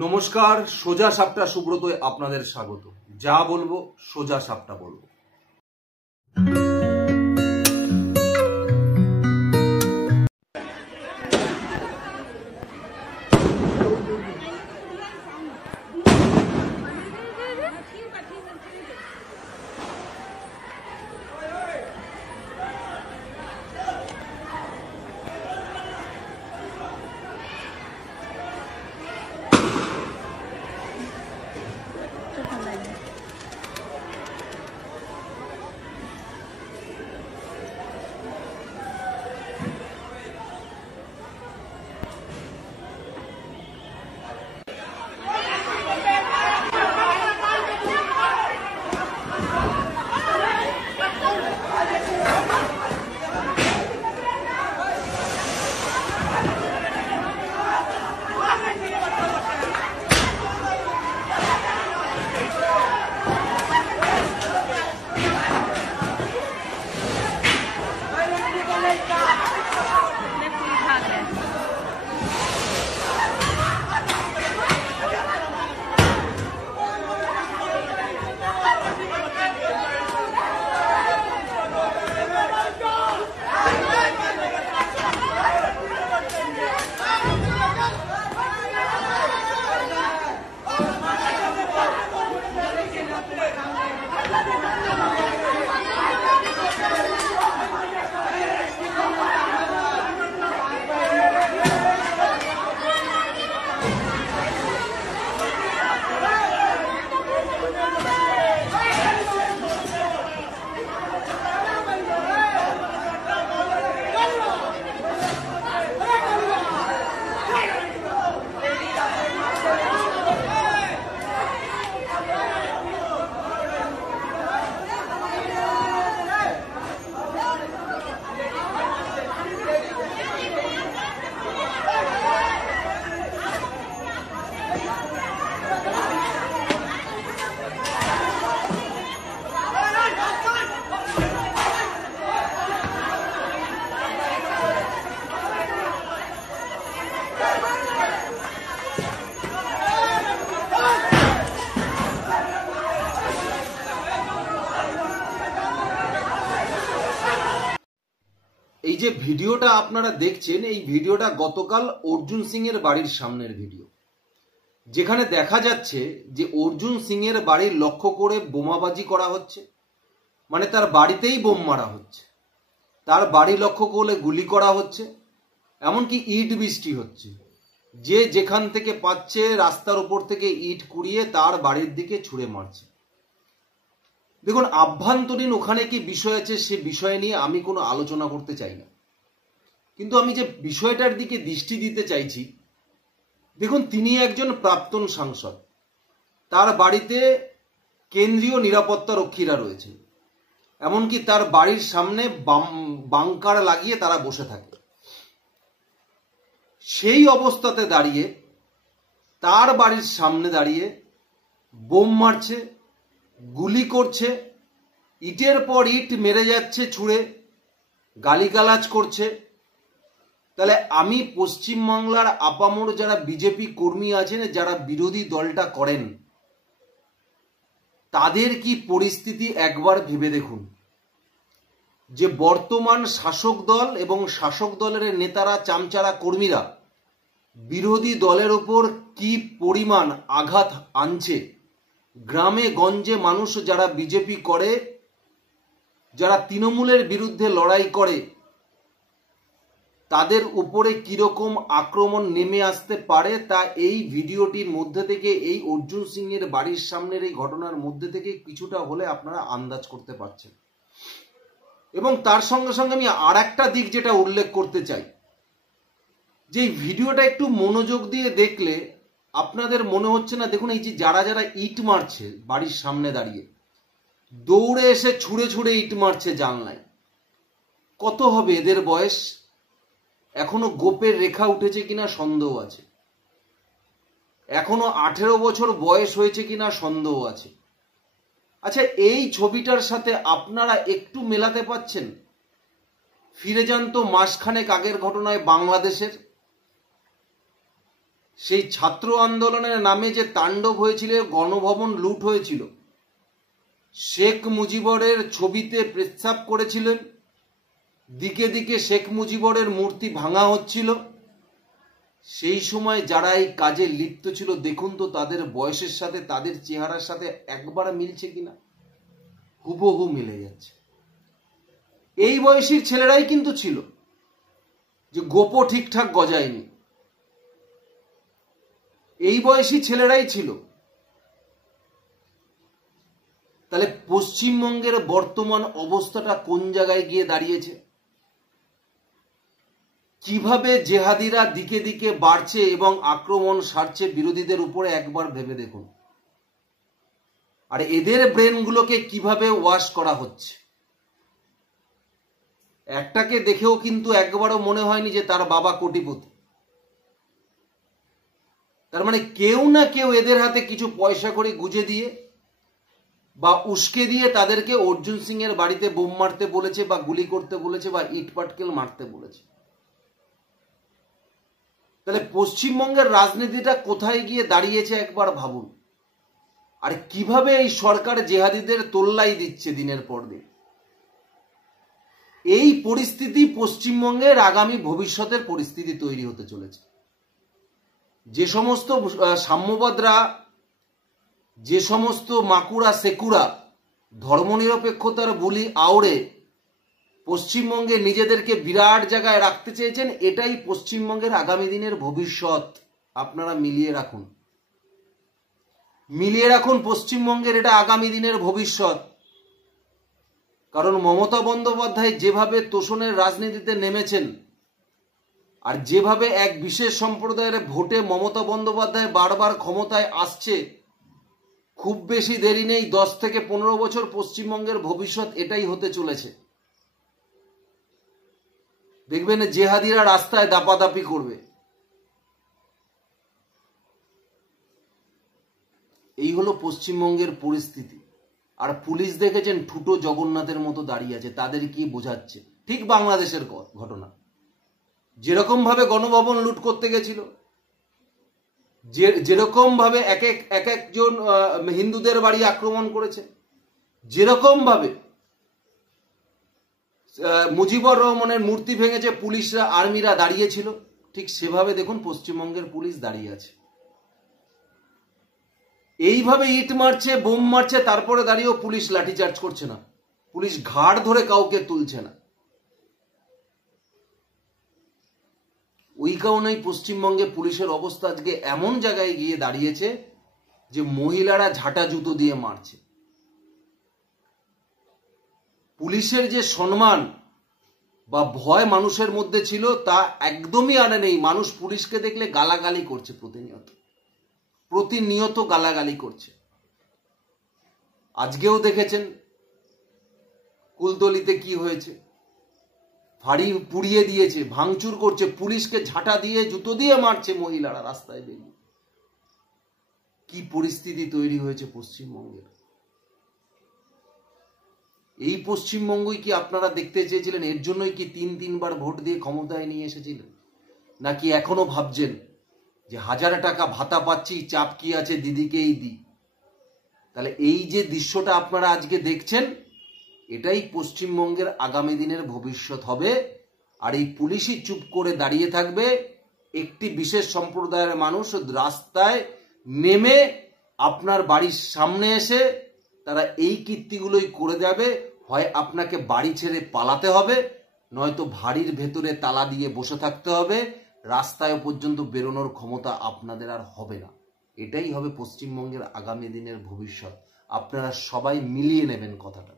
নমস্কার, সোজা সাপটা সুব্রতয় আপনাদের স্বাগত। যা বলবো সোজা সাপটা বলবো। এই যে ভিডিওটা আপনারা দেখছেন, এই ভিডিওটা গতকাল অর্জুন সিং এর বাড়ির সামনের ভিডিও, যেখানে দেখা যাচ্ছে যে অর্জুন সিং এর বাড়ি লক্ষ্য করে বোমাবাজি করা হচ্ছে। মানে তার বাড়িতেই বোম মারা হচ্ছে, তার বাড়ি লক্ষ্য করে গুলি করা হচ্ছে, এমনকি ইট বৃষ্টি হচ্ছে। যে যেখান থেকে পাচ্ছে রাস্তার উপর থেকে ইট কুড়িয়ে তার বাড়ির দিকে ছুঁড়ে মারছে। দেখুন, আভ্যন্তরীণ ওখানে কি বিষয় আছে সে বিষয় নিয়ে আমি কোনো আলোচনা করতে চাই না, কিন্তু আমি যে বিষয়টার দিকে দৃষ্টি দিতে চাইছি, দেখুন তিনি একজন প্রাক্তন সাংসদ, তার বাড়িতে কেন্দ্রীয় নিরাপত্তা রক্ষীরা রয়েছে, এমনকি তার বাড়ির সামনে বাংকার লাগিয়ে তারা বসে থাকে। সেই অবস্থাতে দাঁড়িয়ে তার বাড়ির সামনে দাঁড়িয়ে বোম মারছে, গুলি করছে, ইটের পর ইট মেরে যাচ্ছে ছুঁড়ে, গালিগালাজ করছে। তাহলে আমি পশ্চিমবাংলার আপামর যারা বিজেপি কর্মী আছেন, যারা বিরোধী দলটা করেন, তাদের কি পরিস্থিতি একবার ভেবে দেখুন। যে বর্তমান শাসক দল এবং শাসক দলের নেতারা, চামচারা কর্মীরা বিরোধী দলের ওপর কি পরিমাণ আঘাত আনছে। গ্রামে গঞ্জে মানুষ যারা বিজেপি করে, যারা তৃণমূলের বিরুদ্ধে লড়াই করে, তাদের উপরে কিরকম আক্রমণ নেমে আসতে পারে তা এই ভিডিওটির মধ্যে থেকে, এই অর্জুন সিং এর বাড়ির সামনের এই ঘটনার মধ্যে থেকে কিছুটা হলে আপনারা আন্দাজ করতে পারছেন। এবং তার সঙ্গে সঙ্গে আমি আর একটা দিক যেটা উল্লেখ করতে চাই, যে এই ভিডিওটা একটু মনোযোগ দিয়ে দেখলে আপনাদের মনে হচ্ছে না, দেখুন এই যে যারা যারা ইট মারছে বাড়ির সামনে দাঁড়িয়ে, দৌড়ে এসে ছুঁড়ে ছুঁড়ে ইট মারছে জানলায়, কত হবে এদের বয়স? এখনো গোপের রেখা উঠেছে কিনা সন্দেহ আছে, এখনো 18 বছর বয়স হয়েছে কিনা সন্দেহ আছে। আচ্ছা, এই ছবিটার সাথে আপনারা একটু মেলাতে পাচ্ছেন? ফিরে যান তো মাসখানেক আগের ঘটনায় বাংলাদেশের। সেই ছাত্র আন্দোলনের নামে যে তাণ্ডব হয়েছিল, গণভবন লুট হয়েছিল, শেখ মুজিবরের ছবিতে প্রস্তাব করেছিলেন, দিকে দিকে শেখ মুজিবরের মূর্তি ভাঙা হচ্ছিল, সেই সময় যারা এই কাজে লিপ্ত ছিল দেখুন তো তাদের বয়সের সাথে তাদের চেহারার সাথে একবার মিলছে কিনা, হুবহু মিলে যাচ্ছে। এই বয়সীর ছেলেরাই কিন্তু ছিল, যে গোপো ঠিকঠাক গজায়নি, এই বয়সী ছেলেরাই ছিল। তাহলে পশ্চিমবঙ্গের বর্তমান অবস্থাটা কোন জায়গায় গিয়ে দাঁড়িয়েছে, কিভাবে জেহাদিরা দিকে দিকে বাড়ছে এবং আক্রমণ সারছে বিরোধীদের উপরে, একবার ভেবে দেখুন। আর এদের ব্রেনগুলোকে কিভাবে ওয়াশ করা হচ্ছে। একটাকে দেখেও কিন্তু একবারও মনে হয়নি যে তার বাবা কোটিপতি। তার মানে কেউ না কেউ এদের হাতে কিছু পয়সা করে গুজে দিয়ে বা উস্কে দিয়ে তাদেরকে অর্জুন সিং এর বাড়িতে বোম মারতে বলেছে বা গুলি করতে বলেছে বা ইট পাটকেল মারতে বলেছে। তাহলে পশ্চিমবঙ্গের রাজনীতিটা কোথায় গিয়ে দাঁড়িয়েছে একবার ভাবুন। আর কিভাবে এই সরকার জেহাদিদের তোল্লাই দিচ্ছে দিনের পর দিন। এই পরিস্থিতি পশ্চিমবঙ্গের আগামী ভবিষ্যতের পরিস্থিতি তৈরি হতে চলেছে। যে সমস্ত সাম্যবাদরা, যে সমস্ত মাকুড়া সেকুরা ধর্মনিরপেক্ষতার বুলি আওড়ে পশ্চিমবঙ্গে নিজেদেরকে বিরাট জায়গায় রাখতে চেয়েছেন, এটাই পশ্চিমবঙ্গের আগামী দিনের ভবিষ্যৎ। আপনারা মিলিয়ে রাখুন, মিলিয়ে রাখুন পশ্চিমবঙ্গের এটা আগামী দিনের ভবিষ্যৎ। কারণ মমতা বন্দ্যোপাধ্যায় যেভাবে তোষণের রাজনীতিতে নেমেছেন আর যেভাবে এক বিশেষ সম্প্রদায়ের ভোটে মমতা বন্দ্যোপাধ্যায় বারবার ক্ষমতায় আসছে, খুব বেশি দেরি নেই, 10 থেকে 15 বছর পশ্চিমবঙ্গের ভবিষ্যৎ এটাই হতে চলেছে। দেখবেন জেহাদিরা রাস্তায় দাপাদাপি করবে। এই হলো পশ্চিমবঙ্গের পরিস্থিতি। আর পুলিশ দেখেছেন ঠুটো জগন্নাথের মতো দাঁড়িয়ে আছে, তাদের কি বোঝাচ্ছে। ঠিক বাংলাদেশের ঘটনা, যেরকম ভাবে গণভবন লুট করতে গেছিল, যেরকম ভাবে এক একজন হিন্দুদের বাড়ি আক্রমণ করেছে, যেরকম ভাবে মুজিবুর রহমানের মূর্তি ভেঙেছে, পুলিশরা আর্মিরা দাঁড়িয়েছিল, ঠিক সেভাবে দেখুন পশ্চিমবঙ্গের পুলিশ দাঁড়িয়ে আছে। এইভাবে ইট মারছে, বোম মারছে, তারপরে দাঁড়িয়েও পুলিশ লাঠিচার্জ করছে না, পুলিশ ঘাড় ধরে কাউকে তুলছে না। ওই কারণেই পশ্চিমবঙ্গে পুলিশের অবস্থা আজকে এমন জায়গায় গিয়ে দাঁড়িয়েছে যে মহিলারা ঝাঁটা জুতো দিয়ে মারছে। পুলিশের যে সম্মান বা ভয় মানুষের মধ্যে ছিল তা একদমই আর নেই। মানুষ পুলিশকে দেখলে গালাগালি করছে, প্রতিনিয়ত গালাগালি করছে। আজকেও দেখেছেন কুলতলিতে কি হয়েছে, ফাঁড়ি পুড়িয়ে দিয়েছে, ভাঙচুর করছে, পুলিশকে ঝাঁটা দিয়ে জুতো দিয়ে মারছে মহিলারা রাস্তায় বেরিয়ে। কি পরিস্থিতি তৈরি হয়েছে পশ্চিমবঙ্গের। এই পশ্চিমবঙ্গই কি আপনারা দেখতে চেয়েছিলেন? এর জন্যই কি 3বার ভোট দিয়ে ক্ষমতায় নিয়ে এসেছিলেন? নাকি এখনো ভাবছেন যে 1000 টাকা ভাতা পাচ্ছি, চাপ কি আছে, দিদিকেই দিই? তাহলে এই যে দৃশ্যটা আপনারা আজকে দেখছেন, এটাই পশ্চিমবঙ্গের আগামী দিনের ভবিষ্যৎ হবে। আর এই পুলিশই চুপ করে দাঁড়িয়ে থাকবে, একটি বিশেষ সম্প্রদায়ের মানুষ রাস্তায় নেমে আপনার বাড়ির সামনে এসে তারা এই কীর্তিগুলোই করে যাবে। হয় আপনাকে বাড়ি ছেড়ে পালাতে হবে, নয়তো বাড়ির ভেতরে তালা দিয়ে বসে থাকতে হবে, রাস্তায় পর্যন্ত বেরোনোর ক্ষমতা আপনাদের আর হবে না। এটাই হবে পশ্চিমবঙ্গের আগামী দিনের ভবিষ্যৎ। আপনারা সবাই মিলিয়ে নেবেন কথাটা।